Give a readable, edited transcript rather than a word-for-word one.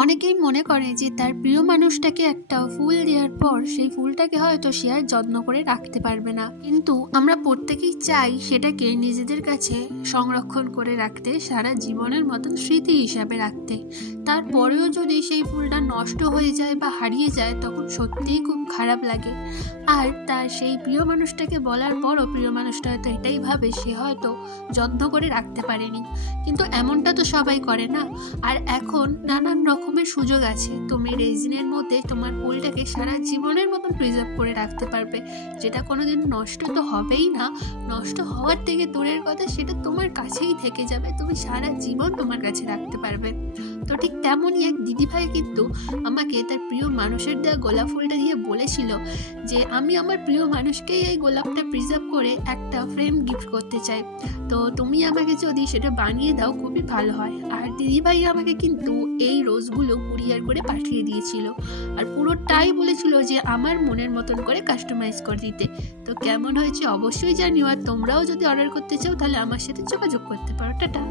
অনেকেই মনে করে যে তার প্রিয় মানুষটাকে একটা ফুল দেওয়ার পর সেই ফুলটাকে হয়তো সে আর যত্ন করে রাখতে পারবে না, কিন্তু আমরা প্রত্যেকেই চাই সেটাকে নিজেদের কাছে সংরক্ষণ করে রাখতে, সারা জীবনের মতন স্মৃতি হিসাবে রাখতে। তারপরেও যদি সেই ফুলটা নষ্ট হয়ে যায় বা হারিয়ে যায় তখন সত্যিই খুব খারাপ লাগে। আর তার সেই প্রিয় মানুষটাকে বলার পরও প্রিয় মানুষটা হয়তো এটাই ভাবে সে হয়তো যত্ন করে রাখতে পারেনি, কিন্তু এমনটা তো সবাই করে না। আর এখন নানান রকমের সুযোগ আছে, তুমি রেজিনের মধ্যে তোমার ফুলটাকে সারা জীবনের মতন প্রিজার্ভ করে রাখতে পারবে, যেটা কোনোদিন নষ্ট তো হবেই না। নষ্ট হওয়ার থেকে দূরের কথা, সেটা তোমার কাছেই থেকে যাবে, তুমি সারা জীবন তোমার কাছে রাখতে পারবে। তো ঠিক তেমনই এক দিদিভাই কিন্তু আমাকে তার প্রিয় মানুষের দেওয়া গোলাপ ফুলটা দিয়ে বলেছিল যে আমি আমার প্রিয় মানুষকেই এই গোলাপটা প্রিজার্ভ করে একটা ফ্রেম গিফট করতে চাই, তো তুমি আমাকে যদি সেটা বানিয়ে দাও খুবই ভালো হয়। আর দিদিভাই আমাকে কিন্তু এই রোজগুলো কুরিয়ার করে পাঠিয়ে দিয়েছিল, আর পুরোটাই বলেছিল যে আমার মনের মতন করে কাস্টমাইজ করে দিতে। তো কেমন হয়েছে অবশ্যই জানিও, আর তোমরাও যদি অর্ডার করতে চাও তাহলে আমার সাথে যোগাযোগ করতে পারো। টাটা।